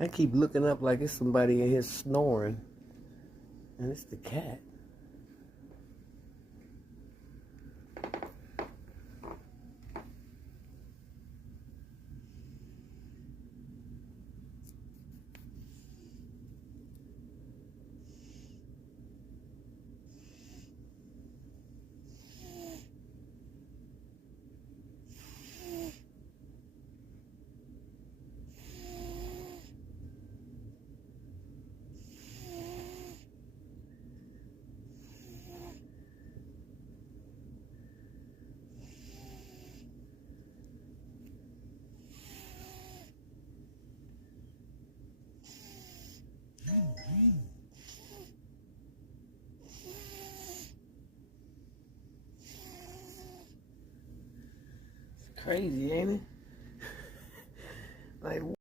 I keep looking up like it's somebody in here snoring, and it's the cat. Crazy, ain't it? Like